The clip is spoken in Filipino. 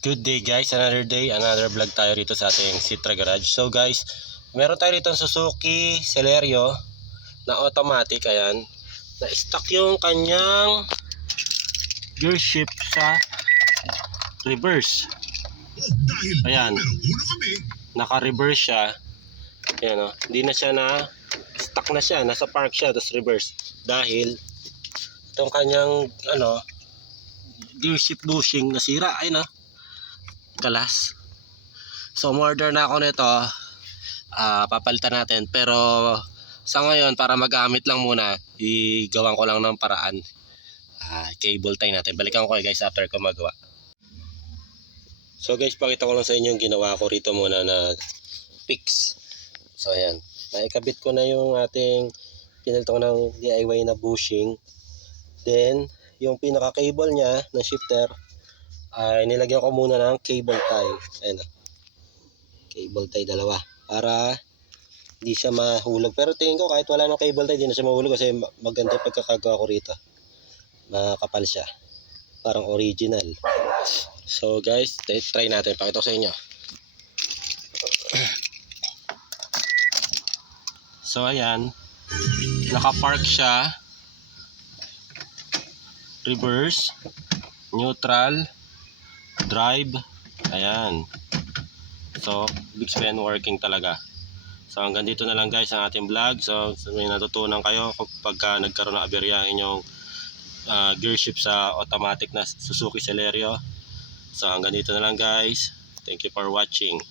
Good day guys, another day, another vlog tayo rito sa ating Citra Garage. So guys, meron tayo rito Suzuki Celerio na automatic, ayan. Na-stuck yung kanyang gear shift sa reverse. Ayan, naka-reverse siya. Ayan o, hindi na siya stuck na siya, nasa park siya, tapos reverse. Dahil itong kanyang gear shift bushing nasira, ayun o. Kalas. So order na ako nito, papalitan natin, pero sa ngayon para magamit lang muna, igawan ko lang ng paraan. Cable tie natin. Balikan ko kayo guys after ko magawa. So guys, pakita ko lang sa inyo yung ginawa ko rito muna na fix. So ayan, naikabit ko na yung ating pinalito ko ng DIY na bushing. Then yung pinaka cable niya ng shifter ay nilagyan ko muna ng cable tie. Ayan, cable tie dalawa para hindi siya mahulog. Pero tingin ko kahit wala ng cable tie, hindi na siya mahulog kasi maganda yung pagkakagawa ko rito. Makapal siya, parang original. So guys, try natin, pakita ko sa inyo. So ayan, naka-park siya, reverse, neutral, drive, ayan. So big span working talaga. So hanggang dito na lang guys ang ating vlog. So may natutunan kayo kapag nagkaroon ng aberya ang inyong gear shift sa automatic na Suzuki Celerio. So hanggang dito na lang guys. Thank you for watching.